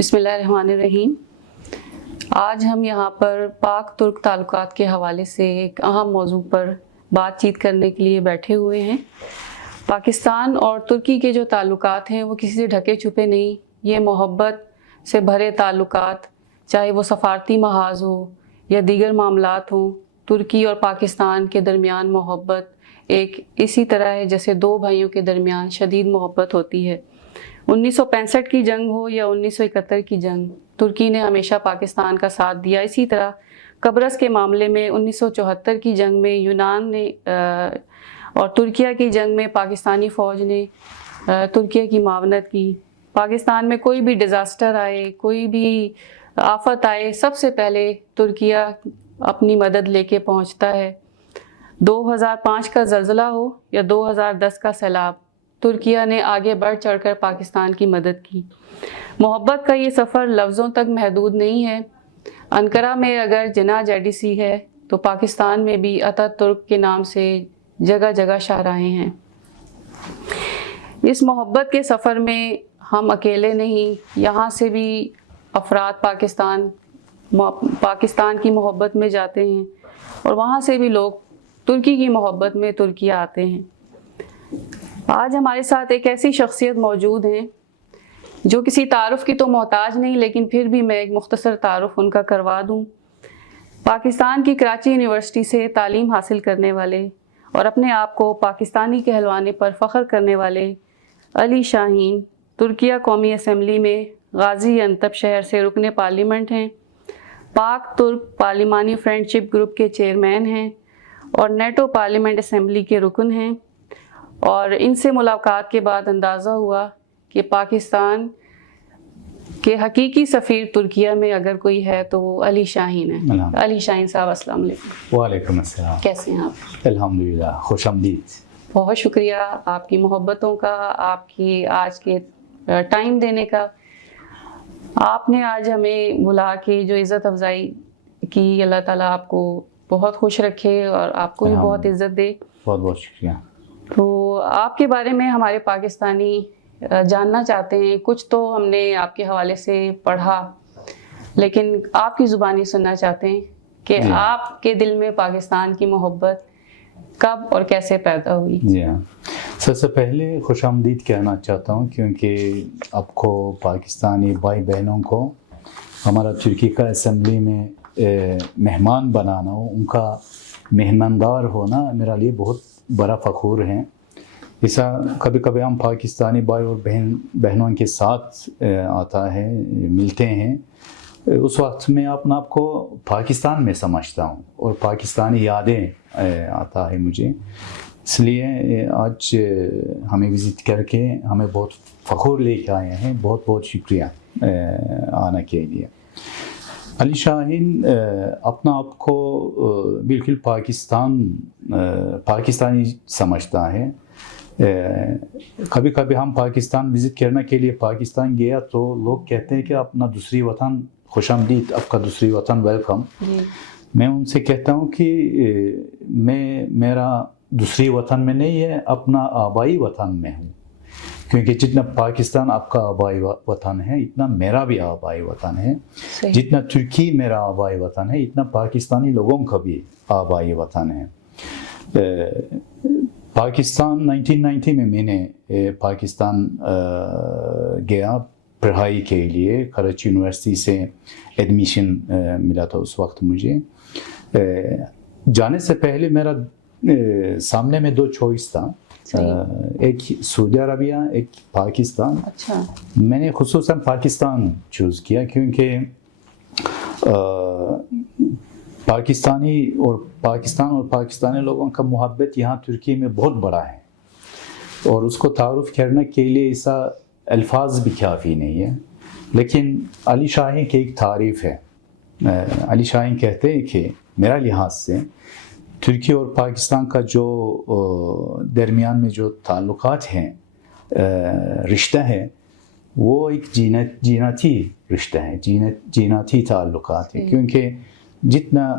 بسم اللہ الرحمن الرحیم۔ آج ہم یہاں پر پاک ترک تعلقات کے حوالے سے ایک اہم موضوع پر بات چیت کرنے کے لیے بیٹھے ہوئے ہیں۔ پاکستان اور ترکی کے جو تعلقات ہیں وہ کسی سے ڈھکے چھپے نہیں، یہ محبت سے بھرے تعلقات، چاہے وہ سفارتی محاذ ہو یا دیگر معاملات ہوں۔ ترکی اور پاکستان کے درمیان محبت ایک اسی طرح ہے جیسے دو بھائیوں کے درمیان شدید محبت ہوتی ہے۔ 1965 کی جنگ ہو یا 1971 کی جنگ، ترکی نے ہمیشہ پاکستان کا ساتھ دیا۔ اسی طرح قبرص کے معاملے میں 1974 کی جنگ میں یونان نے اور ترکیہ کی جنگ میں پاکستانی فوج نے ترکیہ کی معاونت کی۔ پاکستان میں کوئی بھی ڈیزاسٹر آئے، کوئی بھی آفت آئے، سب سے پہلے ترکیہ اپنی مدد لے کے پہنچتا ہے۔ 2005 کا زلزلہ ہو یا 2010 کا سیلاب، ترکیہ نے آگے بڑھ چڑھ کر پاکستان کی مدد کی۔ محبت کا یہ سفر لفظوں تک محدود نہیں ہے۔ انقرہ میں اگر جناح JDC ہے تو پاکستان میں بھی اتات ترک کے نام سے جگہ جگہ شاہراہیں ہیں۔ اس محبت کے سفر میں ہم اکیلے نہیں، یہاں سے بھی افراد پاکستان کی محبت میں جاتے ہیں اور وہاں سے بھی لوگ ترکی کی محبت میں ترکیہ آتے ہیں۔ آج ہمارے ساتھ ایک ایسی شخصیت موجود ہیں جو کسی تعارف کی تو محتاج نہیں، لیکن پھر بھی میں ایک مختصر تعارف ان کا کروا دوں۔ پاکستان کی کراچی یونیورسٹی سے تعلیم حاصل کرنے والے اور اپنے آپ کو پاکستانی کہلوانے پر فخر کرنے والے علی شاہین ترکیہ قومی اسمبلی میں غازی انتب شہر سے رکن پارلیمنٹ ہیں، پاک ترک پارلیمانی فرینڈشپ گروپ کے چیئرمین ہیں اور نیٹو پارلیمنٹ اسمبلی کے رکن ہیں۔ اور ان سے ملاقات کے بعد اندازہ ہوا کہ پاکستان کے حقیقی سفیر ترکیہ میں اگر کوئی ہے تو وہ علی شاہین ہے۔ علی شاہین صاحب السلام علیکم۔ وعلیکم السلام۔ کیسے ہیں آپ؟ الحمدللہ، خوش آمدید۔ بہت شکریہ آپ کی محبتوں کا، آپ کی آج کے ٹائم دینے کا۔ آپ نے آج ہمیں بلا کے جو عزت افزائی کی، اللہ تعالیٰ آپ کو بہت خوش رکھے اور آپ کو بھی بہت عزت دے۔ بہت بہت شکریہ۔ تو آپ کے بارے میں ہمارے پاکستانی جاننا چاہتے ہیں، کچھ تو ہم نے آپ کے حوالے سے پڑھا، لیکن آپ کی زبانی سننا چاہتے ہیں کہ آپ کے دل میں پاکستان کی محبت کب اور کیسے پیدا ہوئی؟ جی ہاں، سب سے پہلے خوش آمدید کہنا چاہتا ہوں، کیونکہ آپ کو پاکستانی بھائی بہنوں کو ہمارا ترکی کا اسمبلی میں مہمان بنانا ہو، ان کا مہماندار ہونا میرا لیے بہت بڑا فخور ہے۔ ایسا کبھی کبھی ہم پاکستانی بھائی اور بہنوں کے ساتھ آتا ہے، ملتے ہیں، اس وقت میں اپنا آپ کو پاکستان میں سمجھتا ہوں اور پاکستانی یادیں آتا ہے مجھے۔ اس لیے آج ہمیں وزٹ کر کے ہمیں بہت فخر لے کے آئے ہیں۔ بہت بہت شکریہ آنے کے لیے۔ علی شاہین اپنا آپ کو بالکل پاکستانی سمجھتا ہے۔ کبھی کبھی ہم پاکستان وزٹ کرنے کے لیے پاکستان گیا تو لوگ کہتے ہیں کہ اپنا دوسری وطن خوش آمدید، آپ کا دوسری وطن ویلکم۔ میں ان سے کہتا ہوں کہ میرا دوسری وطن میں نہیں ہے، اپنا آبائی وطن میں ہوں، کیونکہ جتنا پاکستان آپ کا آبائی وطن ہے اتنا میرا بھی آبائی وطن ہے۔ جتنا ترکی میرا آبائی وطن ہے اتنا پاکستانی لوگوں کا بھی آبائی وطن ہے۔ پاکستان 1990 میں نے پاکستان گیا پڑھائی کے لیے، کراچی یونیورسٹی سے ایڈمیشن ملا تھا اس وقت مجھے۔ جانے سے پہلے میرا سامنے میں دو چوائس تھا، ایک سعودی عربیہ، ایک پاکستان۔ میں نے خصوصاً پاکستان چوز کیا کیونکہ پاکستان اور پاکستانی لوگوں کا محبت یہاں ترکی میں بہت بڑا ہے اور اس کو تعارف کرنے کے لیے ایسا الفاظ بھی کافی نہیں ہے۔ لیکن علی شاہین کی ایک تعریف ہے۔ علی شاہین کہتے ہیں کہ میرا لحاظ سے ترکی اور پاکستان کا جو درمیان میں جو تعلقات ہیں، رشتہ ہے، وہ ایک جیناتی رشتہ ہے، جیناتی تعلقات ہیں، کیونکہ جتنا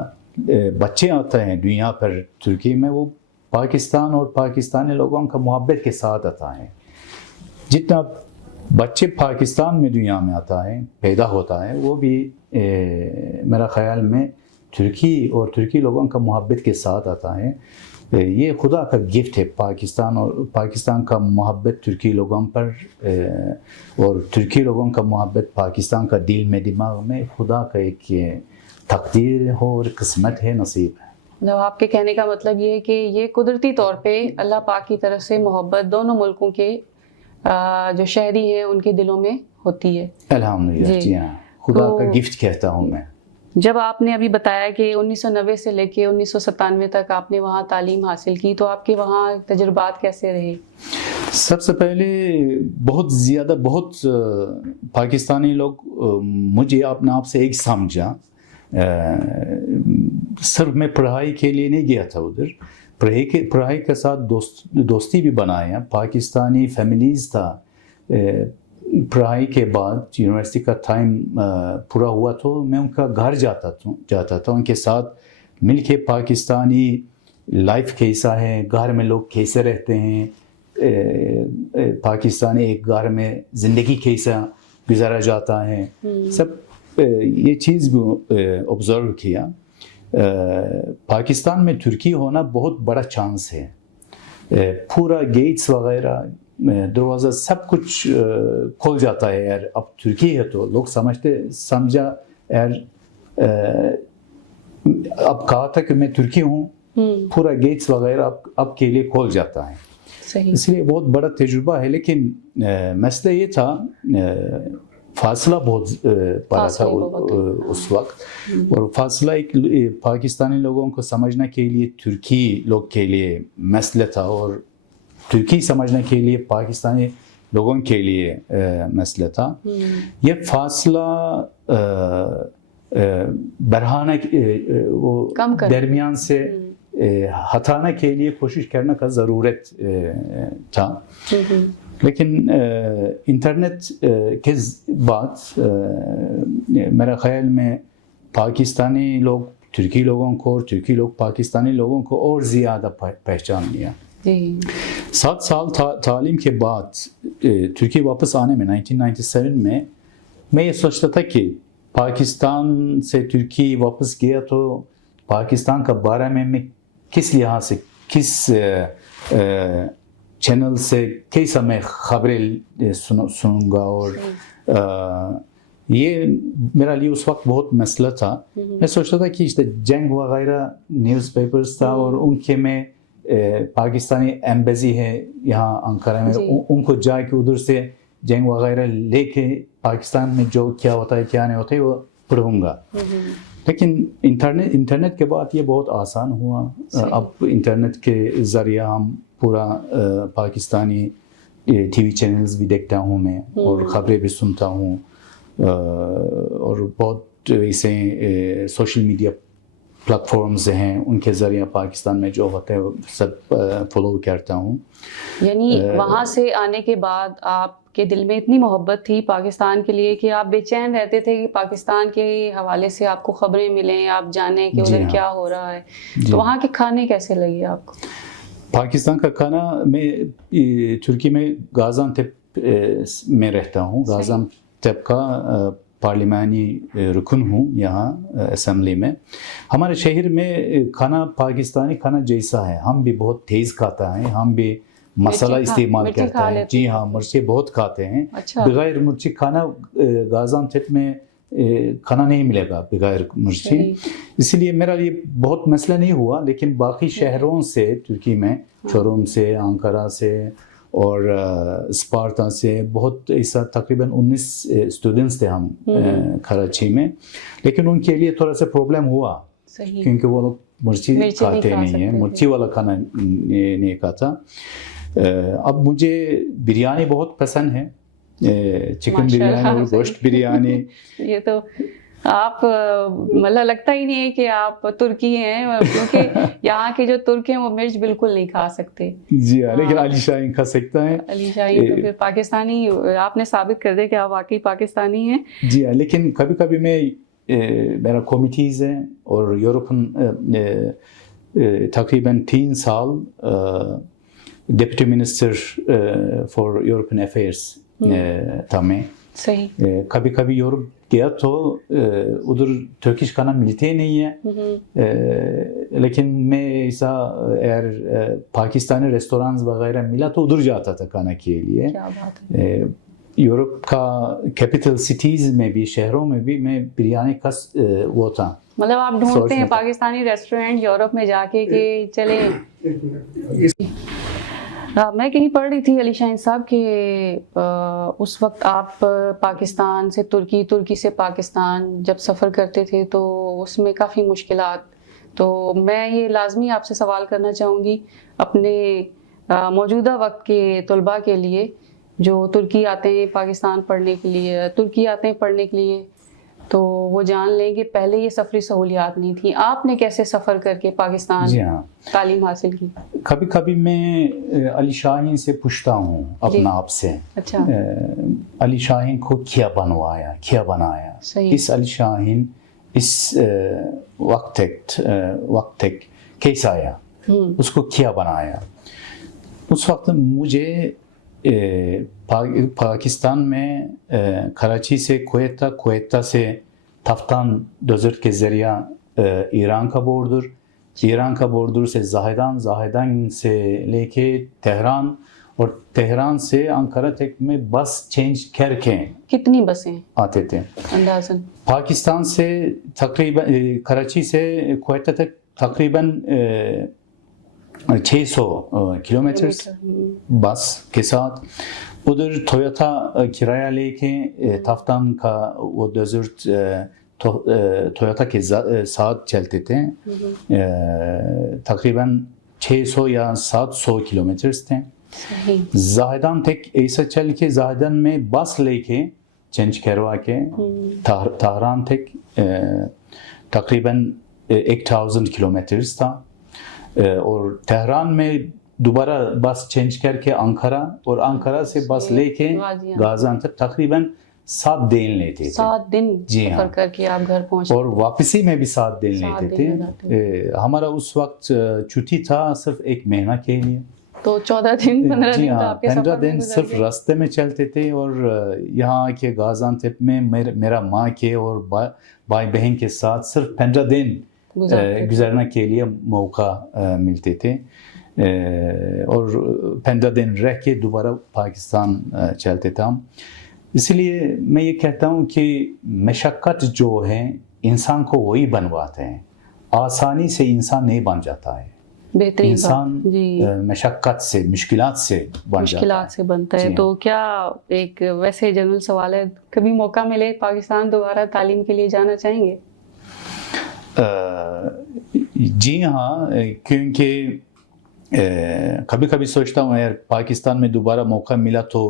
بچے آتے ہیں دنیا پر ترکی میں وہ پاکستان اور پاکستانی لوگوں کا محبت کے ساتھ آتا ہے۔ جتنا بچے پاکستان میں دنیا میں آتا ہے پیدا ہوتا ہے وہ بھی میرا خیال میں ترکی اور ترکی لوگوں کا محبت کے ساتھ آتا ہے. یہ خدا کا گفٹ ہے پاکستان اور پاکستان کا محبت ترکی لوگوں پر اور ترکی لوگوں کا محبت پاکستان کا دل میں دماغ میں خدا کا ایک تقدیر ہے اور قسمت ہے نصیب ہے. جب آپ کے کہنے کا مطلب یہ ہے کہ یہ قدرتی طور پہ اللہ پاک کی طرف سے محبت دونوں ملکوں کے جو شہری ہیں ان کے دلوں میں ہوتی ہے. الحمدللہ جی ہاں خدا کا گفٹ کہتا ہوں میں. جب آپ نے ابھی بتایا کہ 1990 سے لے کے 1997 تک آپ نے وہاں تعلیم حاصل کی تو آپ کے وہاں تجربات کیسے رہے؟ سب سے پہلے بہت پاکستانی لوگ مجھے اپنے آپ سے ایک سمجھا. صرف میں پڑھائی کے لیے نہیں گیا تھا ادھر, پڑھائی کے ساتھ دوستی بھی بنایا. پاکستانی فیملیز تھا. پڑھائی کے بعد یونیورسٹی کا ٹائم پورا ہوا تو میں ان کا گھر جاتا تھا ان کے ساتھ مل کے پاکستانی لائف کیسا ہے, گھر میں لوگ کیسے رہتے ہیں, پاکستانی ایک گھر میں زندگی کیسا گزارا جاتا ہے, سب یہ چیز بھی آبزرو کیا. پاکستان میں ترکی ہونا بہت بڑا چانس ہے. پورا گیٹس وغیرہ دروازہ سب کچھ کھول جاتا ہے. یار اب ترکی ہے تو لوگ سمجھا یار اب کہا تھا کہ میں ترکی ہوں, پورا گیٹس وغیرہ اب کے لیے کھول جاتا ہے. اس لیے بہت بڑا تجربہ ہے. لیکن مسئلہ یہ تھا فاصلہ بہت بڑا تھا اس وقت, اور فاصلہ ایک پاکستانی لوگوں کو سمجھنے کے لیے ترکی لوگ کے لیے مسئلہ تھا, اور ترکی سمجھنے کے لیے پاکستانی لوگوں کے لیے مسئلہ تھا. یہ فاصلہ بڑھانے وہ درمیان سے ہٹانے کے لیے کوشش کرنے کا ضرورت تھا. لیکن انٹرنیٹ کے بعد میرا خیال میں پاکستانی لوگ ترکی لوگوں کو اور ترکی لوگ پاکستانی لوگوں کو اور زیادہ پہچان لیا. 7 سال تعلیم کے بعد ترکی واپس آنے میں 1997 میں یہ سوچتا تھا کہ پاکستان سے ترکی واپس گیا تو پاکستان کا بارے میں کس لحاظ سے کس چینل سے کیسا میں خبریں سنوں گا, اور یہ میرا لیے اس وقت بہت مسئلہ تھا. میں سوچتا تھا کہ جنگ وغیرہ نیوز پیپرز تھا, اور ان کے میں پاکستانی ایمبیسی ہے یہاں انقرہ میں, ان کو جا کے ادھر سے جنگ وغیرہ لے کے پاکستان میں جو کیا ہوتا ہے کیا نہیں ہوتا ہے وہ پڑھوں گا. لیکن انٹرنیٹ کے بعد یہ بہت آسان ہوا. اب انٹرنیٹ کے ذریعہ ہم پورا پاکستانی ٹی وی چینلز بھی دیکھتا ہوں میں, اور خبریں بھی سنتا ہوں, اور بہت ایسے سوشل میڈیا پلیٹ فارمز ہیں ان کے ذریعہ پاکستان میں جو ہوتا ہے وہ سب فالو کرتا ہوں. یعنی وہاں سے آنے کے بعد آپ کے دل میں اتنی محبت تھی پاکستان کے لیے کہ آپ بے چین رہتے تھے کہ پاکستان کے حوالے سے آپ کو خبریں ملیں, آپ جانیں کہ ادھر کیا ہو رہا ہے. تو وہاں کے کھانے کیسے لگے آپ کو؟ پاکستان کا کھانا, میں ترکی میں گازانتپ میں رہتا ہوں. گازانتپ کا پارلیمانی رکن ہوں یہاں اسمبلی میں. ہمارے شہر میں کھانا پاکستانی کھانا جیسا ہے. ہم بھی بہت تیز کھاتا ہیں, ہم بھی مسالہ استعمال کرتے ہیں. جی ہاں, مرچی بہت کھاتے ہیں. بغیر مرچی کھانا گازانتپ میں کھانا نہیں ملے گا بغیر مرچی. اسی لیے میرا یہ بہت مسئلہ نہیں ہوا. لیکن باقی شہروں سے ترکی میں چوروم سے, انقرہ سے اور اسپارتا سے بہت ایسا تقریباً 19 اسٹوڈنٹس تھے ہم کراچی میں. لیکن ان کے لیے تھوڑا سا پرابلم ہوا کیونکہ وہ لوگ مرچی کھاتے نہیں ہیں, مرچی والا کھانا نہیں کھاتا. اب مجھے بریانی بہت پسند ہے, چکن بریانی اور گوشت بریانی. یہ تو آپ مطلب لگتا ہی نہیں ہے کہ آپ ترکی ہیں, کیونکہ یہاں کے جو ترک ہیں وہ مرچ بالکل نہیں کھا سکتے. جی ہاں, لیکن علی شاہین کھا سکتا ہے. علی شاہین تو پھر پاکستانی, آپ نے ثابت کر دیا کہ آپ واقعی پاکستانی ہیں. جی ہاں, لیکن کبھی کبھی میں میرا کمیٹیز ہیں اور یورپن تقریباً 3 سال deputy minister for European affairs تھا میں. صحیح. کبھی کبھی یورپ گیا تو ادھر ترکش کھانا ملتے ہی نہیں ہے, لیکن میں ایسا اگر پاکستانی ریسٹورانز وغیرہ ملا تو ادھر جاتا تھا کھانا کے لیے. کیا بات ہے. یورپ کا کیپٹل سٹیز میں بھی, شہروں میں بھی میں بریانی کا وہ تھا. مطلب آپ ڈھونڈتے ہیں پاکستانی ریسٹورینٹ یورپ میں جا کے کہ چلے. میں کہیں پڑھ رہی تھی علی شاہین صاحب کہ اس وقت آپ پاکستان سے ترکی, ترکی سے پاکستان جب سفر کرتے تھے تو اس میں کافی مشکلات, تو میں یہ لازمی آپ سے سوال کرنا چاہوں گی اپنے موجودہ وقت کے طلباء کے لیے جو ترکی آتے ہیں پاکستان پڑھنے کے لیے, ترکی آتے ہیں پڑھنے کے لیے, تو وہ جان لیں کہ پہلے یہ سفری سہولیات نہیں تھیں. آپ نے کیسے سفر کر کے پاکستان تعلیم حاصل کی؟ کبھی کبھی میں علی شاہین سے پوچھتا ہوں اپنا آپ سے, اچھا, علی شاہین کو کیا بنوایا, کیا بنایا, اس علی شاہین اس وقت تک کیسا آیا, اس کو کیا بنایا. اس وقت مجھے پاکستان میں کراچی سے کوئٹہ, کوئٹہ سے تفتان ڈیزرٹ کے ذریعہ ایران کا بارڈر, ایران کا بارڈر سے زاہدان, زاہدان سے لے کے تہران, اور تہران سے انقرہ تک میں بس چینج کر کے. کتنی بسیں آتے تھے اندازاً؟ پاکستان سے تقریباً کراچی سے کوئٹہ تک تقریباً 600 کلومیٹرز بس کے ساتھ. ادھر ٹویوٹا کرایہ لے کے تفتان کا وہ ڈیزرٹ ٹویوٹا کے ساتھ چلتے تھے, تقریباً 600 یا 700 کلومیٹرز تھے. زاہدان تک ایسا چل کے زاہدان میں بس لے کے چینج کروا کے تہران تک تقریباً 1000 کلومیٹرز تھا, اور تہران میں دوبارہ بس چینج کر کے انقرہ, اور انقرہ سے بس لے کے غازی انتب تقریباً 7 دن لیتے تھے. 7 دن سفر کر کے آپ گھر پہنچے, اور واپسی میں بھی 7 دن لیتے تھے. ہمارا اس وقت چھٹی تھا صرف 1 مہینہ کے لیے, تو 14 دن 15 دن آپ کے سفر 15 دن صرف راستے میں چلتے تھے. اور یہاں کے غازی انتب میں میرا ماں کے اور بھائی بہن کے ساتھ صرف 15 دن گزارنے کے لیے موقع ملتے تھے, اور 15 دن رہ کے دوبارہ پاکستان چلتے تھے ہم. اس لیے میں یہ کہتا ہوں کہ مشقت جو ہے انسان کو وہی بنواتے ہیں, آسانی سے انسان نہیں بن جاتا ہے. بہترین انسان مشقت سے, مشکلات سے بنتا ہے. تو کیا ایک ویسے جنرل سوال ہے, کبھی موقع ملے پاکستان دوبارہ تعلیم کے لیے جانا چاہیں گے؟ جی ہاں, کیونکہ کبھی کبھی سوچتا ہوں اگر پاکستان میں دوبارہ موقع ملا تو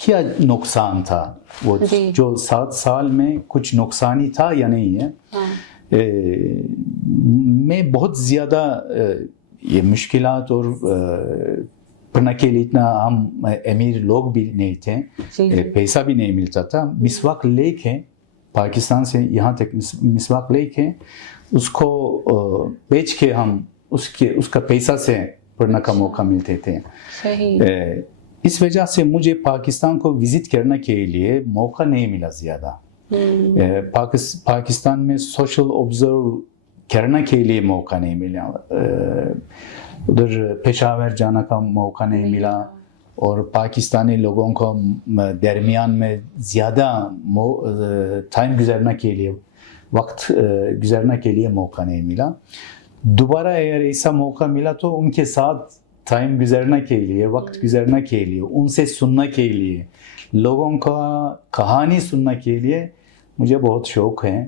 کیا نقصان تھا, وہ جو 7 سال میں کچھ نقصان ہی تھا یا نہیں ہے. میں بہت زیادہ یہ مشکلات, اور پڑھنے کے لیے اتنا ہم امیر لوگ بھی نہیں تھے, پیسہ بھی نہیں ملتا تھا. مسواک لے کے پاکستان سے یہاں تک مسواک لے کے اس کو بیچ کے ہم اس کا پیسہ سے پڑھنے کا موقع ملتے تھے. اس وجہ سے مجھے پاکستان کو وزٹ کرنے کے لیے موقع نہیں ملا زیادہ. پاکستان میں سوشل آبزرو کرنے کے لیے موقع نہیں ملا, ادھر پشاور جانا کا موقع نہیں ملا, اور پاکستانی لوگوں کو درمیان میں زیادہ ٹائم گزارنے کے لیے, وقت گزارنے کے لیے موقع نہیں ملا. دوبارہ اگر ایسا موقع ملا تو ان کے ساتھ ٹائم گزارنے کے لیے, وقت گزارنے کے لیے, ان سے سننے کے لیے, لوگوں کا کہانی سننے کے لیے مجھے بہت شوق ہے.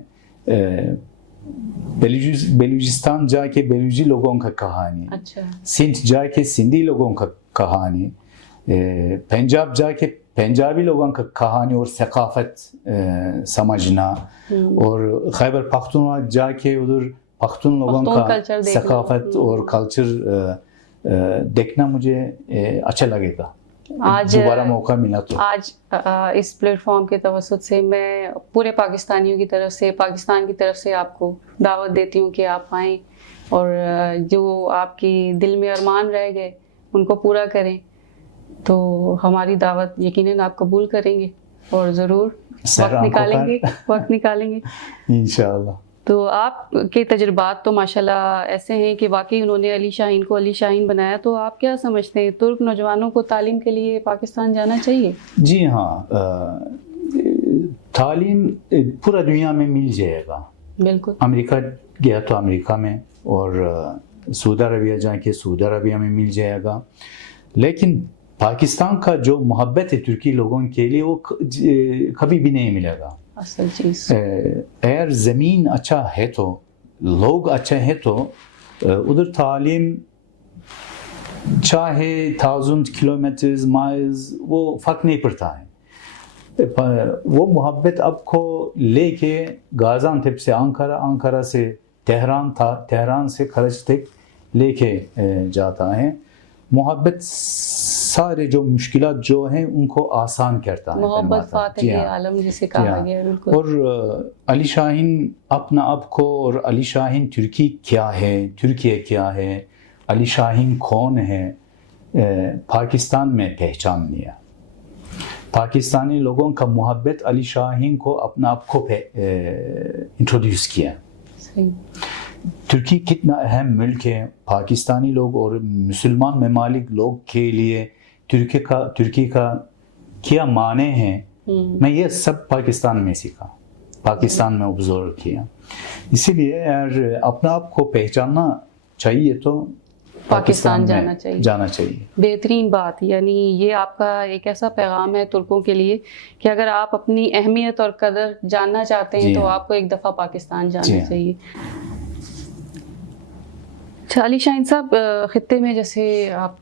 بلوچستان جا کے بلوچی لوگوں کا کہانی, سندھ جا کے سندھی لوگوں کا کہانی, پنجاب جا کے پنجابی لوگوں کا کہانی اور ثقافت سمجھنا, اور خیبر پختونخوا جا کے ادھر پختون لوگوں کا ثقافت اور کلچر دیکھنا مجھے اچھا لگے گا. آج دوبارہ موقع ملا تو آج اس پلیٹ فارم کے توسط سے میں پورے پاکستانیوں کی طرف سے, پاکستان کی طرف سے آپ کو دعوت دیتی ہوں کہ آپ آئیں اور جو آپ کی دل میں ارمان رہ گئے ان کو پورا کریں. تو ہماری دعوت یقیناً آپ قبول کریں گے اور ضرور سر وقت نکالیں گے انشاءاللہ. تو آپ کے تجربات تو ماشاءاللہ ایسے ہیں کہ واقعی انہوں نے علی شاہین کو علی شاہین بنایا. تو آپ کیا سمجھتے ہیں ترک نوجوانوں کو تعلیم کے لیے پاکستان جانا چاہیے؟ جی ہاں، تعلیم پورا دنیا میں مل جائے گا. بالکل. امریکہ گیا تو امریکہ میں، اور سعودی عربیہ جا کے سعودی عربیہ میں مل جائے گا. لیکن پاکستان کا جو محبت ہے ترکی لوگوں کے لیے وہ کبھی بھی نہیں ملے گا. اصل چیز اگر زمین اچھا ہے تو لوگ اچھے ہیں تو ادھر تعلیم چاہے 1000 کلومیٹرز مائلز وہ فرق نہیں پڑتا ہے. وہ محبت آپ کو لے کے گازان تپ سے انقرہ سے تہران سے کرچ تک لے کے جاتا ہے. محبت سارے جو مشکلات جو ہیں ان کو آسان کرتا ہے. محبت فاتح عالم جسے کہا گیا. بالکل. اور علی شاہین اپنا آپ کو، اور علی شاہین ترکی کیا ہے، ترکیہ کیا ہے، علی شاہین کون ہے، پاکستان میں پہچان لیا. پاکستانی لوگوں کا محبت علی شاہین کو اپنا آپ کو انٹروڈیوس کیا. صحیح. ترکی کتنا اہم ملک ہے. پاکستانی لوگ اور مسلمان ممالک لوگ کے لیے ترکی کا کیا معنی ہیں، میں یہ سب پاکستان میں سیکھا، پاکستان میں آبزرو کیا. اسی لیے اگر اپنا آپ کو پہچاننا چاہیے تو پاکستان جانا چاہیے. بہترین بات. یعنی یہ آپ کا ایک ایسا پیغام ہے ترکوں کے لیے کہ اگر آپ اپنی اہمیت اور قدر جاننا چاہتے ہیں تو آپ کو ایک دفعہ پاکستان جانا چاہیے. علی شاہین صاحب، خطے میں جیسے آپ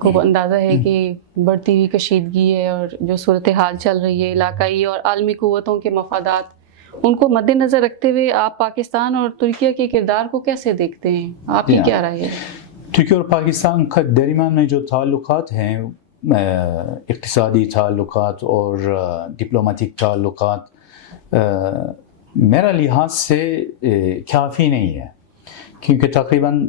کو اندازہ ہے کہ بڑھتی ہوئی کشیدگی ہے اور جو صورتحال چل رہی ہے علاقائی اور عالمی قوتوں کے مفادات، ان کو مد نظر رکھتے ہوئے آپ پاکستان اور ترکیہ کے کردار کو کیسے دیکھتے ہیں؟ آپ کی کیا رائے ہے؟ ترکی اور پاکستان کا درمیان میں جو تعلقات ہیں، اقتصادی تعلقات اور ڈپلومیٹک تعلقات، میرا لحاظ سے کافی نہیں ہے، کیونکہ تقریباً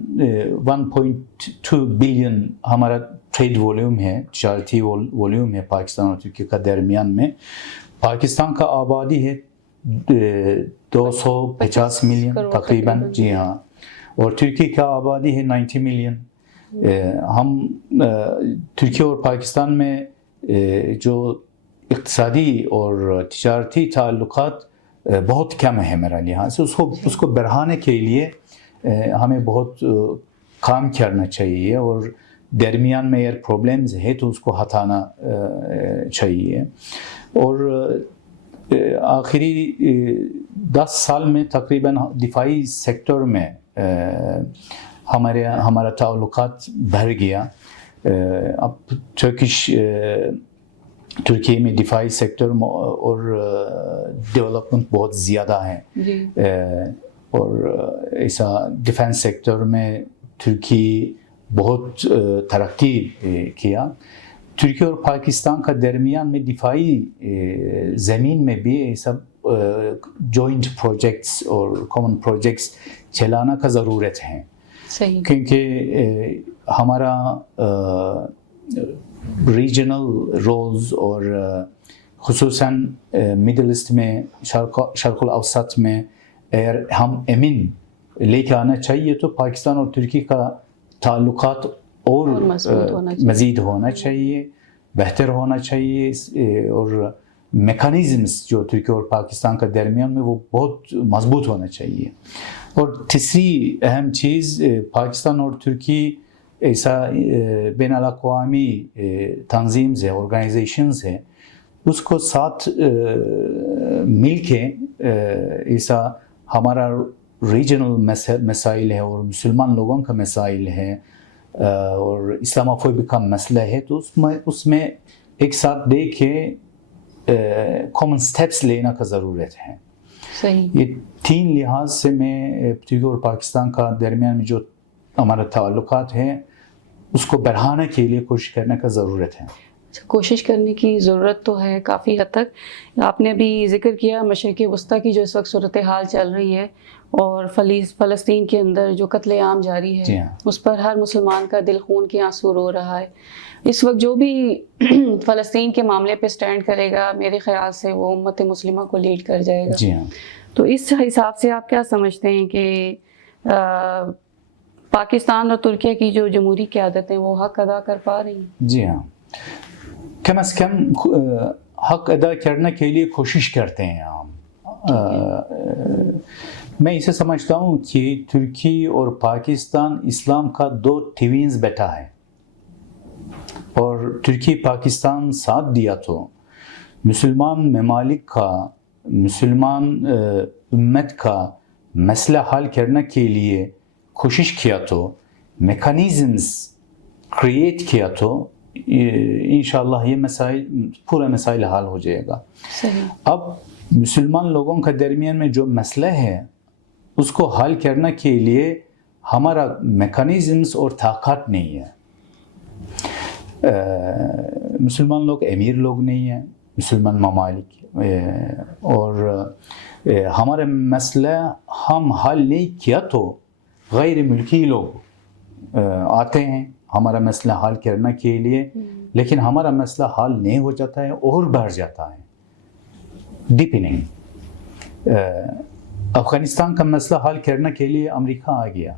1.2 بلین ہمارا ٹریڈ والیوم ہے، تجارتی والیوم ہے پاکستان اور ترکی کا درمیان میں. پاکستان کا آبادی ہے 250 ملین تقریباً. جی ہاں. اور ترکی کا آبادی ہے 90 ملین. ہم ترکی اور پاکستان میں جو اقتصادی اور تجارتی تعلقات بہت کم ہے میرا لحاظ سے. اس کو بڑھانے کے لیے ہمیں بہت کام کرنا چاہیے، اور درمیان میں اگر پرابلمز ہے تو اس کو ہٹانا چاہیے. اور آخری 10 سال میں تقریباً دفاعی سیکٹر میں ہمارا تعلقات بڑھ گیا. اب ترکی میں دفاعی سیکٹر اور ڈیولپمنٹ بہت زیادہ ہے. اور ایسا ڈیفنس سیکٹر میں ترکی بہت ترقی کیا. ترکی اور پاکستان کا درمیان میں دفاعی زمین میں بھی ایسا جوائنٹ پروجیکٹس اور کامن پروجیکٹس چلانا کا ضرورت ہے. صحیح. کیونکہ ہمارا ریجنل رولز اور خصوصاً مڈل ایسٹ میں، شرق الاوسط میں اگر ہم امن لے کے آنا چاہیے تو پاکستان اور ترکی کا تعلقات اور مزید ہونا چاہیے، بہتر ہونا چاہیے، اور میکانزمز جو ترکی اور پاکستان کا درمیان میں وہ بہت مضبوط ہونا چاہیے. اور تیسری اہم چیز، پاکستان اور ترکی ایسا بین الاقوامی تنظیمز ہے، آرگنائزیشنز ہے، اس کو ساتھ مل کے ایسا ہمارا ریجنل مسائل ہے اور مسلمان لوگوں کا مسائل ہے اور اسلاموفوبی کا مسئلہ ہے، تو اس میں ایک ساتھ دے کے کامن سٹیپس لینا کا ضرورت ہے. صحیح. یہ 3 لحاظ سے میں ترکی اور پاکستان کا درمیان میں جو ہمارا تعلقات ہیں اس کو بڑھانے کے لیے کوشش کرنے کا ضرورت ہے. کوشش کرنے کی ضرورت تو ہے کافی حد تک. آپ نے ابھی ذکر کیا مشرق وسطیٰ کی جو اس وقت صورتحال چل رہی ہے اور فلسطین کے اندر جو قتل عام جاری ہے, جی ہاں. اس پر ہر مسلمان کا دل خون کے آنسو رو رہا ہے. اس وقت جو بھی فلسطین کے معاملے پہ سٹینڈ کرے گا میرے خیال سے وہ امت مسلمہ کو لیڈ کر جائے گا. جی ہاں. تو اس حساب سے آپ کیا سمجھتے ہیں کہ پاکستان اور ترکیہ کی جو جمہوری قیادتیں وہ حق ادا کر پا رہی ہیں؟ جی ہاں, کم از کم حق ادا کرنے کے لیے کوشش کرتے ہیں ہم. میں اسے سمجھتا ہوں کہ ترکی اور پاکستان اسلام کا دو ٹوینز بیٹا ہے, اور ترکی پاکستان ساتھ دیا تو مسلمان ممالک کا, مسلمان امت کا مسئلہ حل کرنے کے لیے کوشش کیا تو, میکانزمز کریٹ کیا تو انشاءاللہ یہ مسائل, پورا مسائل حل ہو جائے گا. صحیح. اب مسلمان لوگوں کے درمیان میں جو مسئلہ ہے اس کو حل کرنے کے لیے ہمارا میکانزمز اور طاقت نہیں ہے. مسلمان لوگ امیر لوگ نہیں ہیں, مسلمان ممالک, اور ہمارا مسئلہ ہم حل نہیں کیا تو غیر ملکی لوگ آتے ہیں ہمارا مسئلہ حل کرنے کے لیے, لیکن ہمارا مسئلہ حل نہیں ہو جاتا ہے اور بڑھ جاتا ہے. ڈیپننگ. افغانستان کا مسئلہ حل کرنے کے لیے امریکہ آ گیا,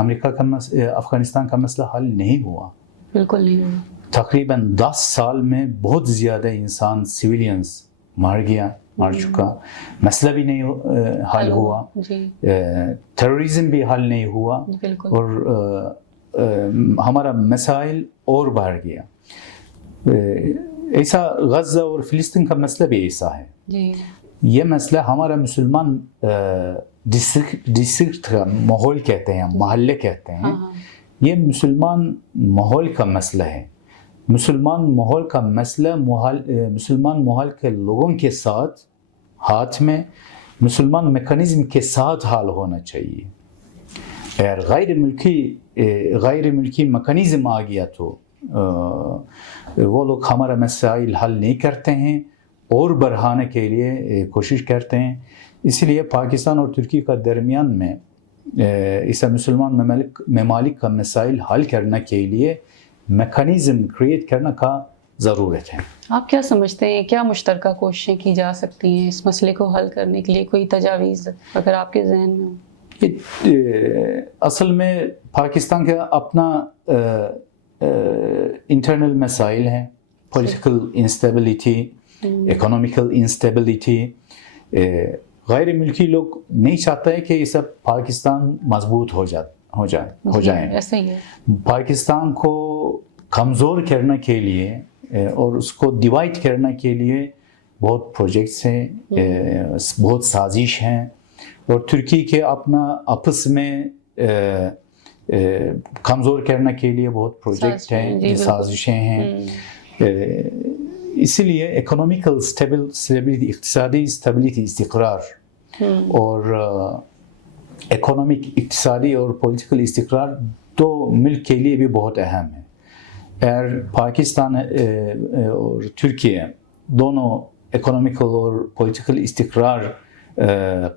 امریکہ کا افغانستان کا مسئلہ حل نہیں ہوا, بالکل نہیں ہوا. تقریباً 10 سال میں بہت زیادہ انسان سویلینز مر چکا, مسئلہ بھی نہیں حل ہوا, ٹیررزم بھی حل نہیں ہوا, اور ہمارا مسائل اور بڑھ گیا. ایسا غزہ اور فلسطین کا مسئلہ بھی ایسا ہے. یہ مسئلہ ہمارا مسلمان ڈسٹرکٹ کا ماحول کہتے ہیں, محلے کہتے ہیں, یہ مسلمان ماحول کا مسئلہ ہے. مسلمان ماحول کا مسئلہ مسلمان ماحول کے لوگوں کے ساتھ ہاتھ میں مسلمان میکانزم کے ساتھ حل ہونا چاہیے. اگر غیر ملکی میکانزم آ گیا تو وہ لوگ ہمارا مسائل حل نہیں کرتے ہیں اور بڑھانے کے لیے کوشش کرتے ہیں. اس لیے پاکستان اور ترکی کا درمیان میں اس مسلمان ممالک کا مسائل حل کرنے کے لیے میکانزم کریٹ کرنے کا ضرورت ہے. آپ کیا سمجھتے ہیں کیا مشترکہ کوششیں کی جا سکتی ہیں اس مسئلے کو حل کرنے کے لیے, کوئی تجاویز اگر آپ کے ذہن میں ہو؟ اصل میں پاکستان کا اپنا انٹرنل مسائل ہیں, پولیٹیکل انسٹیبلٹی, اکنامیکل انسٹیبلٹی. غیر ملکی لوگ نہیں چاہتے ہیں کہ یہ سب پاکستان مضبوط ہو جائیں. ایسا ہی ہے. پاکستان کو کمزور کرنے کے لیے اور اس کو ڈیوائڈ کرنے کے لیے بہت پروجیکٹس ہیں, بہت سازش ہیں, اور ترکی کے اپنا آپس میں کمزور کرنے کے لیے بہت پروجیکٹ ہیں, سازشیں ہیں. اسی لیے اکنامیکل اسٹیبلٹی, اقتصادی اسٹیبلٹی, استقرار, اور اقتصادی اور پولیٹیکل استقرار دو ملک کے لیے بھی بہت اہم ہے. اگر پاکستان اور ترکیہ دونوں اکنامیکل اور پولیٹیکل استقرار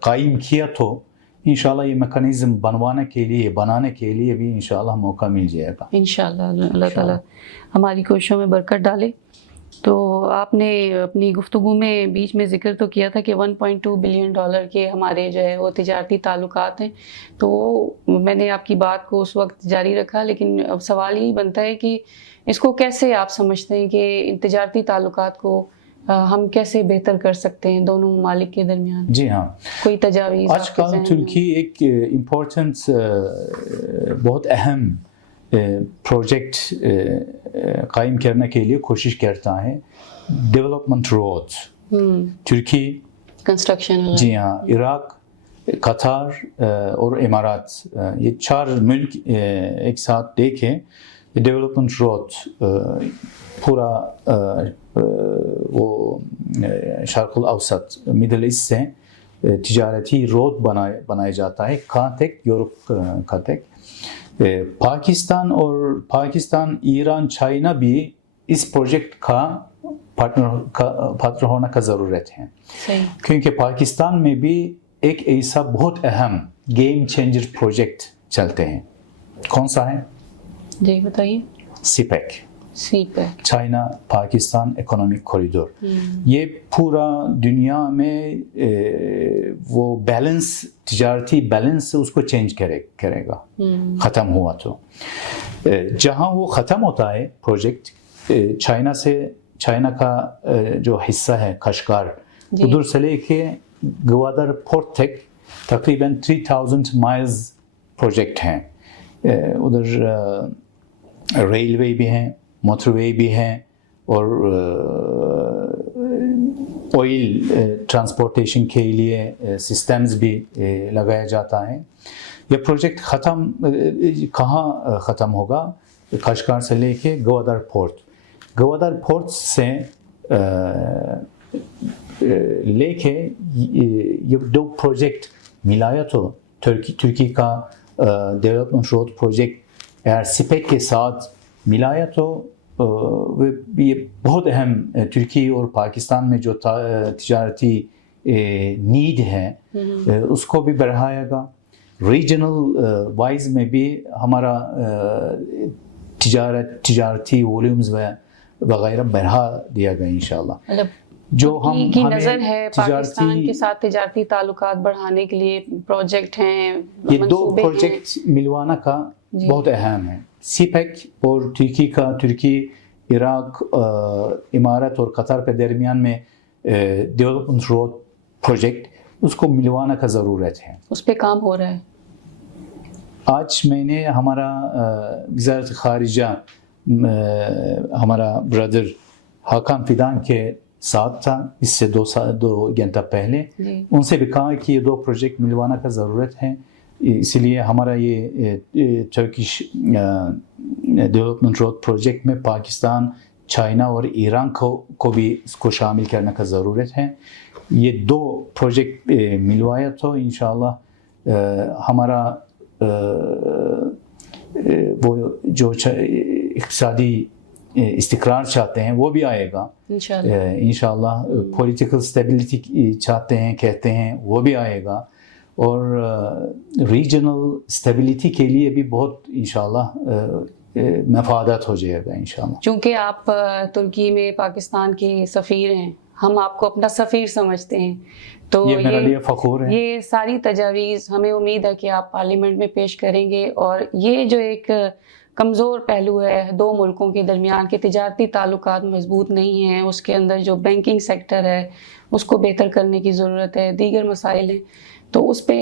قائم کیا تو انشاءاللہ یہ میکانزم بنانے کے لیے بھی انشاءاللہ موقع مل جائے گا. انشاءاللہ اللہ تعالیٰ ہماری کوششوں میں برکت ڈالے. تو آپ نے اپنی گفتگو میں بیچ میں ذکر تو کیا تھا کہ $1.2 بلین کے ہمارے جو ہے وہ تجارتی تعلقات ہیں. تو میں نے آپ کی بات کو اس وقت جاری رکھا, لیکن اب سوال یہی بنتا ہے کہ اس کو کیسے آپ سمجھتے ہیں کہ ان تجارتی تعلقات کو ہم کیسے بہتر کر سکتے ہیں دونوں ممالک کے درمیان؟ جی ہاں, کوئی تجاویز؟ آج کل ترکی ایک امپورٹنٹ بہت اہم پروجیکٹ قائم کرنے کے لیے کوشش کرتا ہے, ڈیولپمنٹ روڈ. ترکی کنسٹرکشن. جی ہاں, عراق, قطر اور امارات, یہ 4 ملک ایک ساتھ دیکھیں. ڈیولپمنٹ روڈ پورا وہ شرق الاوسط, مڈل ایسٹ سے تجارتی روڈ بنایا جاتا ہے, کہاں تک؟ یورپ کا تک. پاکستان ایران, چائنا بھی اس پروجیکٹ کا پارٹنر ہونا کا ضرورت ہے. صحیح. کیونکہ پاکستان میں بھی ایک ایسا بہت اہم گیم چینجر پروجیکٹ چلتے ہیں. کون سا ہے؟ جی بتائیے. CPEC, China Pakistan economic corridor. یہ پورا دنیا میں وہ بیلنس، تجارتی بیلنس اس کو چینج کرے گا ختم ہوا تو. جہاں وہ ختم ہوتا ہے پروجیکٹ چائنا کا جو حصہ ہے کاشغار، ادھر سے لے کے گوادر پورٹ تک تقریباً 3000 مائلز پروجیکٹ ہیں. ادھر ریلوے بھی ہیں، موٹر وے بھی ہیں، اور آئل ٹرانسپورٹیشن کے لیے سسٹمز بھی لگایا جاتا ہے. یہ پروجیکٹ کہاں ختم ہوگا؟ کاشغار سے لے کے گوادر پورٹ سے لے کے یہ دو پروجیکٹ ملایا تو ترکی کا ڈیولپمنٹ روڈ پروجیکٹ سپیک کے ساتھ ملایا تو یہ بہت اہم ترکی اور پاکستان میں جو تجارتی نیڈ ہے اس کو بھی بڑھائے گا. ریجنل وائز میں بھی ہمارا تجارتی ولیومز وغیرہ بڑھا دیا گیا انشاءاللہ. جو ہم کی نظر ہے پاکستان کے ساتھ تجارتی تعلقات بڑھانے کے لیے پروجیکٹ ہیں، یہ دو پروجیکٹ ملوانا کا بہت اہم ہے. سی پیک اور ترکی عراق امارات اور قطر کے درمیان میں ڈیولپمنٹ روڈ پروجیکٹ، اس کو ملوانا کا ضرورت ہے. اس پہ کام ہو رہا ہے. آج میں نے ہمارا وزارت خارجہ ہمارا بردر حاکم فیدان کے ساتھ تھا اس سے 2 گھنٹہ پہلے. ان سے بھی کہا کہ یہ 2 پروجیکٹ ملوانا کا ضرورت ہے. اس لیے ہمارا یہ ٹرکش ڈیولپمنٹ روڈ پروجیکٹ میں پاکستان، چائنا اور ایران کو بھی اس کو شامل کرنے کا ضرورت ہے. یہ 2 پروجیکٹ ملوایا تو انشاءاللہ ہمارا وہ جو اقتصادی استقرار چاہتے ہیں وہ بھی آئے گا انشاءاللہ. پولیٹیکل اسٹیبلٹی چاہتے ہیں کہتے ہیں وہ بھی آئے گا، اور ریجنل اسٹیبلٹی کے لیے بھی بہت انشاءاللہ مفادات ہو جائے گا انشاءاللہ. چونکہ آپ ترکی میں پاکستان کے سفیر ہیں، ہم آپ کو اپنا سفیر سمجھتے ہیں، تو یہ میرے لیے فخور ہے. یہ ساری تجاویز ہمیں امید ہے کہ آپ پارلیمنٹ میں پیش کریں گے، اور یہ جو ایک کمزور پہلو ہے 2 ملکوں کے درمیان کے تجارتی تعلقات مضبوط نہیں ہیں، اس کے اندر جو بینکنگ سیکٹر ہے اس کو بہتر کرنے کی ضرورت ہے، دیگر مسائل ہیں، تو اس پہ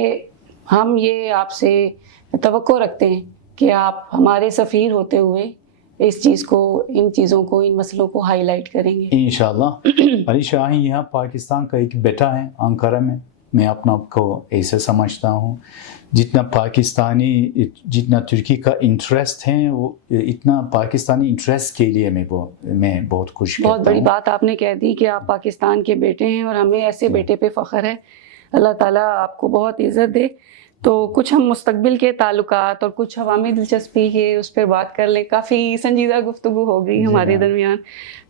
ہم یہ آپ سے توقع رکھتے ہیں کہ آپ ہمارے سفیر ہوتے ہوئے اس چیز کو، ان چیزوں کو، ان مسئلوں کو ہائی لائٹ کریں گے انشاءاللہ. علی شاہین یہاں پاکستان کا ایک بیٹا ہے انقرہ میں اپنا آپ کو ایسے سمجھتا ہوں. جتنا ترکی کا انٹرسٹ ہے وہ اتنا پاکستانی انٹرسٹ کے لیے میں بہت خوش کرتا ہوں. بہت بڑی بات آپ نے کہہ دی کہ آپ پاکستان کے بیٹے ہیں، اور ہمیں ایسے بیٹے پہ فخر ہے. اللہ تعالیٰ آپ کو بہت عزت دے. تو کچھ ہم مستقبل کے تعلقات اور کچھ عوامی دلچسپی کے اس پہ بات کر لیں. کافی سنجیدہ گفتگو ہو گئی ہمارے درمیان.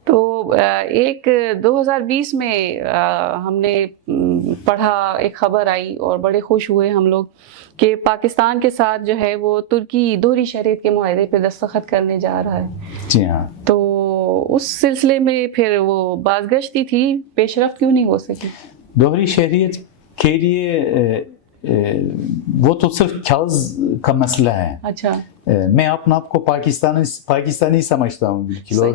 تو ایک 2020 میں ہم نے پڑھا، ایک خبر آئی اور بڑے خوش ہوئے ہم لوگ کہ پاکستان کے ساتھ جو ہے وہ ترکی دوہری شہریت کے معاہدے پہ دستخط کرنے جا رہا ہے. جی ہاں. تو اس سلسلے میں پھر وہ بازگشتی تھی، پیش رفت کیوں نہیں ہو سکی؟ دوہری شہریت کے لیے وہ تو صرف کھاز کا مسئلہ ہے. اچھا. میں اپنا آپ کو پاکستانی سمجھتا ہوں بالکل، اور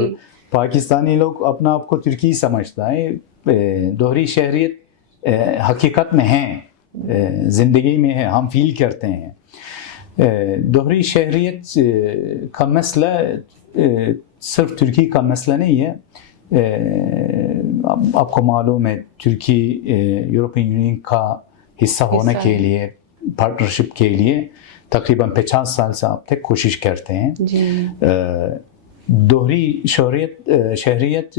پاکستانی لوگ اپنا آپ کو ترکی سمجھتا ہے. دوہری شہریت حقیقت میں ہے، زندگی میں ہے، ہم فیل کرتے ہیں. دوہری شہریت کا مسئلہ صرف ترکی کا مسئلہ نہیں ہے. آپ کو معلوم ہے ترکی یورپین یونین کا حصہ ہونے کے لیے، پارٹنرشپ کے لیے تقریباً 50 سال سے اب تک کوشش کرتے ہیں. دوہری شہریت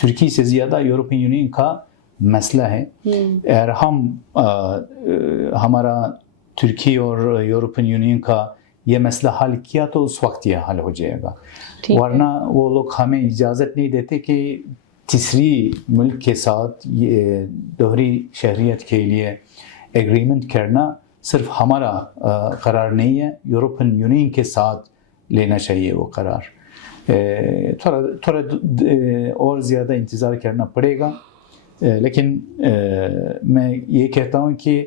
ترکی سے زیادہ یورپین یونین کا مسئلہ ہے. اور ہمارا ترکی اور یورپین یونین کا یہ مسئلہ حل کیا تو اس وقت یہ حل ہو جائے گا. ورنہ وہ لوگ ہمیں اجازت نہیں دیتے کہ تیسری ملک کے ساتھ یہ دوہری شہریت کے لیے ایگریمنٹ کرنا صرف ہمارا قرار نہیں ہے, یورپین یونین کے ساتھ لینا چاہیے وہ قرار. تھوڑا اور زیادہ انتظار کرنا پڑے گا, لیکن میں یہ کہتا ہوں کہ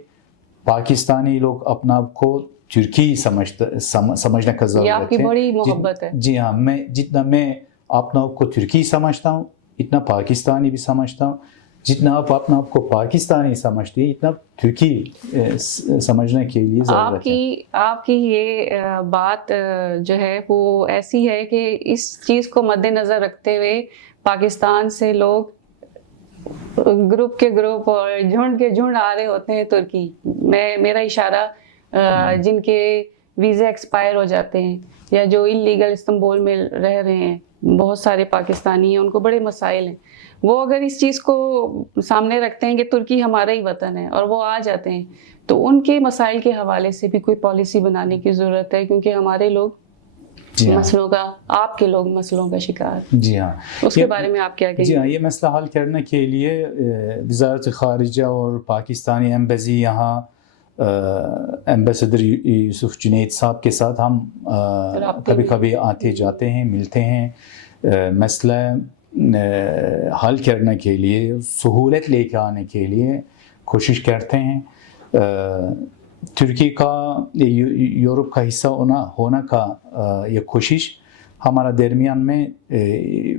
پاکستانی لوگ اپنا آپ کو ترکی سمجھنے کا ضرورت ہے. یہ آپ کی بڑی محبت ہے. جی ہاں, جتنا میں اپنا آپ کو ترکی سمجھتا ہوں اتنا پاکستانی بھی سمجھتا ہوں. جتنا آپ اپنا آپ کو پاکستانی سمجھتے ہیں اتنا ترکی سمجھنے کے لیے ضرورت ہے. آپ کی یہ بات جو ہے وہ ایسی ہے کہ اس چیز کو مد نظر رکھتے ہوئے پاکستان سے لوگ گروپ کے گروپ اور جھنڈ کے جھنڈ آ رہے ہوتے ہیں ترکی. میرا اشارہ جن کے ویزے ایکسپائر ہو جاتے ہیں یا جو انلیگل استنبول میں رہ رہے ہیں, بہت سارے پاکستانی ہیں, ان کو بڑے مسائل ہیں. وہ اگر اس چیز کو سامنے رکھتے ہیں کہ ترکی ہمارا ہی وطن ہے اور وہ آ جاتے ہیں, تو ان کے مسائل کے حوالے سے بھی کوئی پالیسی بنانے کی ضرورت ہے, کیونکہ ہمارے لوگ مسئلوں کا, آپ کے لوگ مسئلوں کا شکار. جی ہاں, اس کے بارے میں آپ کیا کہیں گے؟ جی ہاں, یہ مسئلہ حل کرنے کے لیے وزارت خارجہ اور پاکستانی ایمبیسی یہاں ایمبیسڈر یوسف جنید صاحب کے ساتھ ہم کبھی کبھی آتے جاتے ہیں, ملتے ہیں, مسئلہ حل کرنے کے لیے, سہولت لے کے آنے کے لیے کوشش کرتے ہیں. ترکی کا یورپ کا حصہ ہونا کا یہ کوشش ہمارا درمیان میں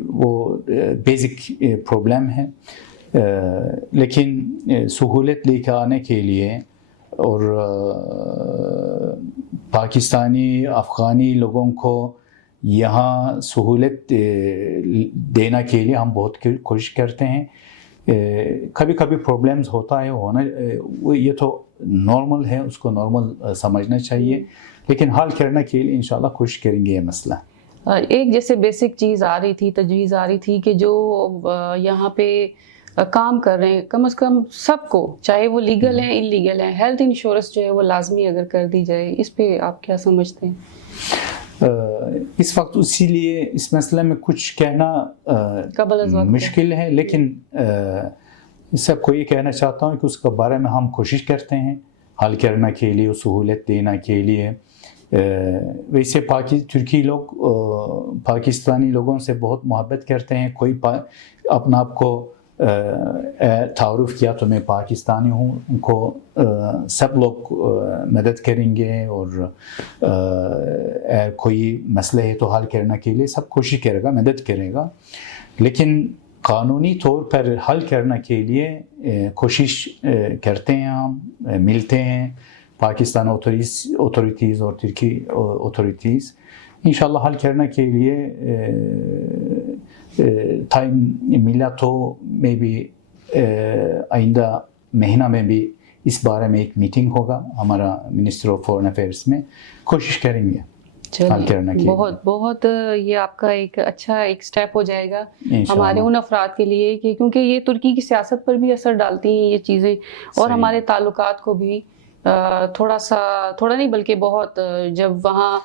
وہ بیسک پرابلم ہے, لیکن سہولت لے کے آنے کے لیے اور پاکستانی افغانی لوگوں کو یہاں سہولت دینا کے لیے ہم بہت کوشش کرتے ہیں. کبھی کبھی پرابلمز ہوتا ہے, یہ تو نارمل ہے, اس کو نارمل سمجھنا چاہیے, لیکن حل کرنے کے لیے انشاءاللہ کوشش کریں گے یہ مسئلہ. ایک جیسے بیسک چیز آ رہی تھی, تجویز آ رہی تھی کہ جو یہاں پہ کام کر رہے ہیں کم از کم سب کو, چاہے وہ لیگل ہیں ان لیگل ہیں, ہیلتھ انشورنس جو ہے وہ لازمی اگر کر دی جائے, اس پہ آپ کیا سمجھتے ہیں؟ اس وقت اسی لیے اس مسئلے میں کچھ کہنا مشکل ہے, لیکن سب کو یہ کہنا چاہتا ہوں کہ اس کے بارے میں ہم کوشش کرتے ہیں حل کرنے کے لیے, سہولت دینے کے لیے. ویسے ترکی لوگ پاکستانی لوگوں سے بہت محبت کرتے ہیں. کوئی اپنا آپ کو تعارف کیا تو میں پاکستانی ہوں, ان کو سب لوگ مدد کریں گے, اور کوئی مسئلہ ہے تو حل کرنے کے لیے سب کوشش کرے گا, مدد کرے گا. لیکن قانونی طور پر حل کرنے کے لیے کوشش کرتے ہیں, ہم ملتے ہیں پاکستان اتھارٹیز اور ترکی اتھارٹیز. انشاءاللہ حل کرنے کے لیے ٹائم ملا تو میں بھی آئندہ مہینہ میں بھی اس بارے میں ایک میٹنگ ہوگا ہمارا منسٹر آف فورن افیئرس میں, کوشش کریں گے حل کرنے کے. بہت بہت یہ آپ کا ایک اچھا ایک سٹیپ ہو جائے گا ہمارے ان افراد کے لیے, کہ کیونکہ یہ ترکی کی سیاست پر بھی اثر ڈالتی ہیں یہ چیزیں, اور ہمارے تعلقات کو بھی تھوڑا نہیں بلکہ بہت, جب وہاں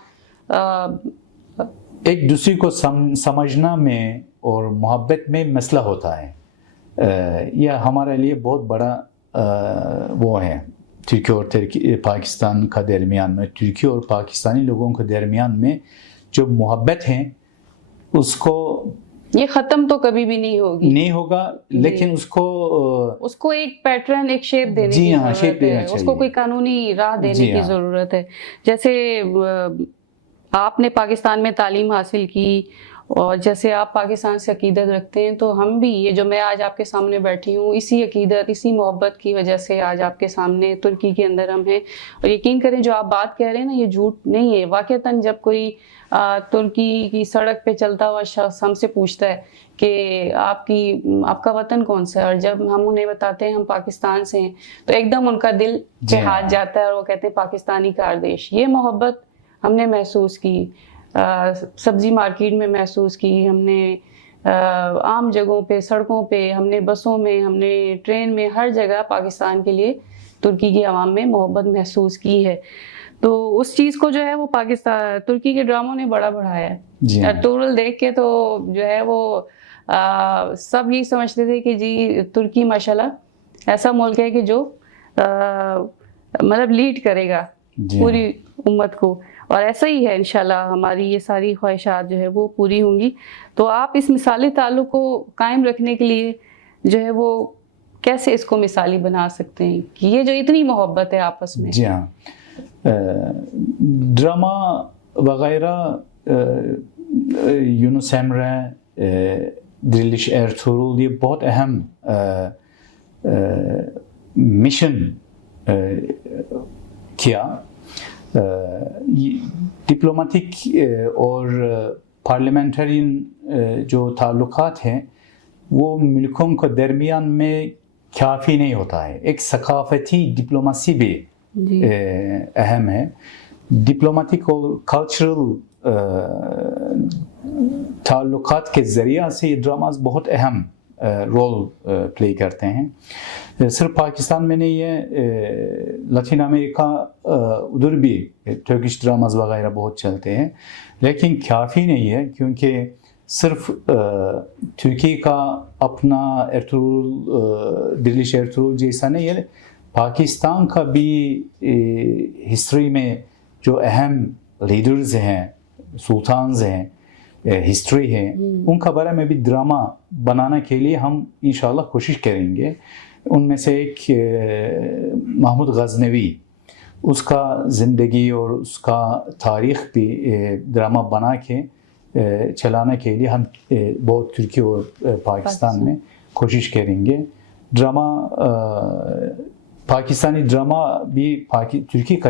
ایک دوسرے کو سمجھنا میں اور محبت میں مسئلہ ہوتا ہے. یہ ہمارے لیے بہت بڑا وہ ہے ترکی اور پاکستان کا درمیان میں, ترکی اور پاکستانی لوگوں کے درمیان میں جو محبت ہے اس کو یہ ختم تو کبھی بھی نہیں ہوگا, لیکن اس کو ایک پیٹرن, ایک شیپ دینے کی ضرورت ہے, اس کو کوئی قانونی راہ دینے کی ضرورت ہے. جیسے آپ نے پاکستان میں تعلیم حاصل کی اور جیسے آپ پاکستان سے عقیدت رکھتے ہیں, تو ہم بھی, یہ جو میں آج آپ کے سامنے بیٹھی ہوں, اسی عقیدت اسی محبت کی وجہ سے آج آپ کے سامنے ترکی کے اندر ہم ہیں. اور یقین کریں جو آپ بات کہہ رہے ہیں نا, یہ جھوٹ نہیں ہے. واقعتاً جب کوئی ترکی کی سڑک پہ چلتا ہوا شخص ہم سے پوچھتا ہے کہ آپ کا وطن کون سا ہے, اور جب ہم انہیں بتاتے ہیں ہم پاکستان سے ہیں, تو ایک دم ان کا دل پہ ہاتھ جاتا ہے اور وہ کہتے ہیں پاکستانی کاردیش. یہ محبت ہم نے محسوس کی, سبزی مارکیٹ میں محسوس کی, ہم نے عام جگہوں پہ, سڑکوں پہ, ہم نے بسوں میں, ہم نے ٹرین میں, ہر جگہ پاکستان کے لیے ترکی کی عوام میں محبت محسوس کی ہے. تو اس چیز کو جو ہے وہ پاکستان ترکی کے ڈراموں نے بڑا بڑھایا ہے. جی ہاں. ارطغرل دیکھ کے تو جو ہے وہ سب یہی سمجھتے تھے کہ جی ترکی ماشاءاللہ ایسا ملک ہے کہ جو مطلب لیڈ کرے گا پوری امت کو, اور ایسا ہی ہے انشاءاللہ. ہماری یہ ساری خواہشات جو ہے وہ پوری ہوں گی. تو آپ اس مثالی تعلق کو قائم رکھنے کے لیے جو ہے وہ کیسے اس کو مثالی بنا سکتے ہیں کہ یہ جو اتنی محبت ہے آپس میں؟ جی ہاں, ڈرامہ وغیرہ یونس ایمرے, دریلش ایرتغرل, یہ بہت اہم مشن کیا. ڈپلومیٹک اور پارلیمنٹرین جو تعلقات ہیں وہ ملکوں کے درمیان میں کافی نہیں ہوتا ہے. ایک ثقافتی ڈپلوماسی بھی اہم ہے. ڈپلومیٹک اور کلچرل تعلقات کے ذریعہ سے یہ ڈراماز بہت اہم رول پلے کرتے ہیں. صرف پاکستان میں نہیں ہے, لطین امریکہ ادھر بھی ٹرکش ڈراماز وغیرہ بہت چلتے ہیں, لیکن کافی نہیں ہے کیونکہ صرف ترکی کا اپنا ارطغرل, دریلش ایرتغرل جیسا نہیں ہے. پاکستان کا بھی ہسٹری میں جو اہم لیڈرز ہیں, سلطانز ہیں, ہسٹری ہے, ان کا بارے میں بھی ڈرامہ بنانے کے لیے ہم انشاءاللہ کوشش کریں گے. ان میں سے ایک محمود غزنوی, اس کا زندگی اور اس کا تاریخ بھی ڈرامہ بنا کے چلانے کے لیے ہم بہت ترکی اور پاکستان میں کوشش کریں گے. ڈرامہ پاکستانی ڈرامہ بھی ترکی کا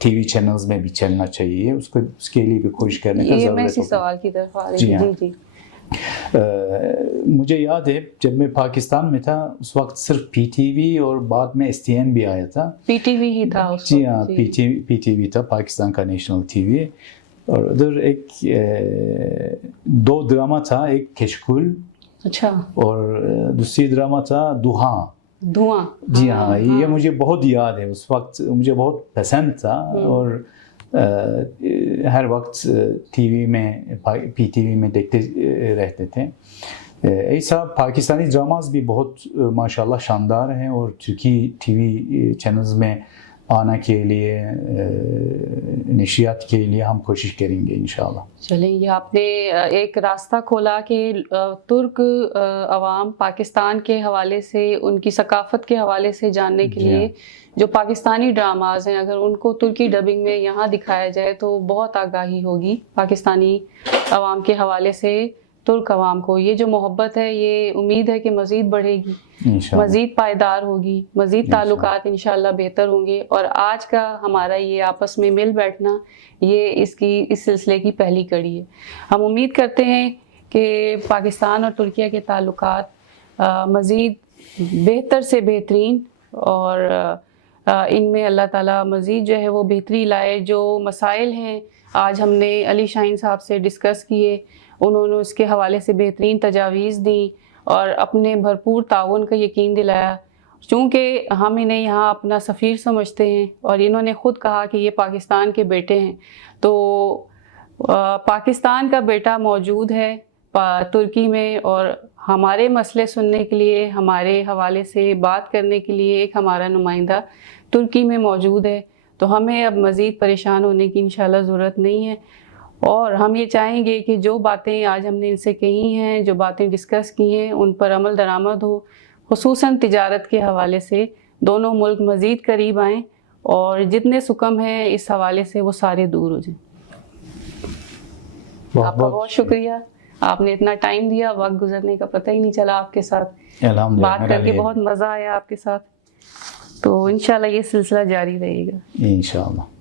ٹی وی چینلز میں بھی چلنا چاہیے. اس کے لیے بھی کوشش کرنے کا ضرورت ہے. میں اسی سوال کی طرف آ رہی ہوں. جی. مجھے یاد ہے جب میں پاکستان میں تھا اس وقت صرف پی ٹی وی اور بعد میں ایس ٹی این بھی آیا تھا. پی ٹی وی ہی تھا. جی ہاں, پی ٹی وی تھا, پاکستان کا نیشنل ٹی وی. اور ادھر ایک 2 ڈرامہ تھا, ایک کشکول, اچھا, اور دوسری ڈرامہ تھا دھواں. جی ہاں, یہ مجھے بہت یاد ہے. اس وقت مجھے بہت پسند تھا اور ہر وقت ٹی وی میں, پی ٹی وی میں دیکھتے رہتے تھے. ایسا پاکستانی ڈراماز بھی بہت ماشاءاللہ شاندار ہیں, اور ترکی ٹی وی چینلز میں آنے کے لیے, نشریات کے لیے ہم کوشش کریں گے انشاءاللہ. چلیں, یہ آپ نے ایک راستہ کھولا کہ ترک عوام پاکستان کے حوالے سے, ان کی ثقافت کے حوالے سے جاننے کے لیے جو پاکستانی ڈراماز ہیں اگر ان کو ترکی ڈبنگ میں یہاں دکھایا جائے تو بہت آگاہی ہوگی پاکستانی عوام کے حوالے سے. ترک عوام کو یہ جو محبت ہے, یہ امید ہے کہ مزید بڑھے گی, مزید پائیدار ہوگی, مزید تعلقات انشاءاللہ بہتر ہوں گے. اور آج کا ہمارا یہ آپس میں مل بیٹھنا, یہ اس سلسلے کی پہلی کڑی ہے. ہم امید کرتے ہیں کہ پاکستان اور ترکیہ کے تعلقات مزید بہتر سے بہترین, اور ان میں اللہ تعالیٰ مزید جو ہے وہ بہتری لائے. جو مسائل ہیں آج ہم نے علی شاہین صاحب سے ڈسکس کیے, انہوں نے اس کے حوالے سے بہترین تجاویز دیں اور اپنے بھرپور تعاون کا یقین دلایا. چونکہ ہم انہیں یہاں اپنا سفیر سمجھتے ہیں اور انہوں نے خود کہا کہ یہ پاکستان کے بیٹے ہیں, تو پاکستان کا بیٹا موجود ہے ترکی میں, اور ہمارے مسئلے سننے کے لیے, ہمارے حوالے سے بات کرنے کے لیے ایک ہمارا نمائندہ ترکی میں موجود ہے. تو ہمیں اب مزید پریشان ہونے کی انشاءاللہ ضرورت نہیں ہے. اور ہم یہ چاہیں گے کہ جو باتیں آج ہم نے ان سے کہی ہیں, جو باتیں ڈسکس کی ہیں, ان پر عمل درآمد ہو. خصوصاً تجارت کے حوالے سے دونوں ملک مزید قریب آئیں, اور جتنے سکم ہیں اس حوالے سے وہ سارے دور ہو جائیں. آپ کا بہت شکریہ, آپ نے اتنا ٹائم دیا, وقت گزرنے کا پتہ ہی نہیں چلا آپ کے ساتھ بات کر کے. بہت مزہ آیا آپ کے ساتھ. تو انشاءاللہ یہ سلسلہ جاری رہے گا. انشاءاللہ.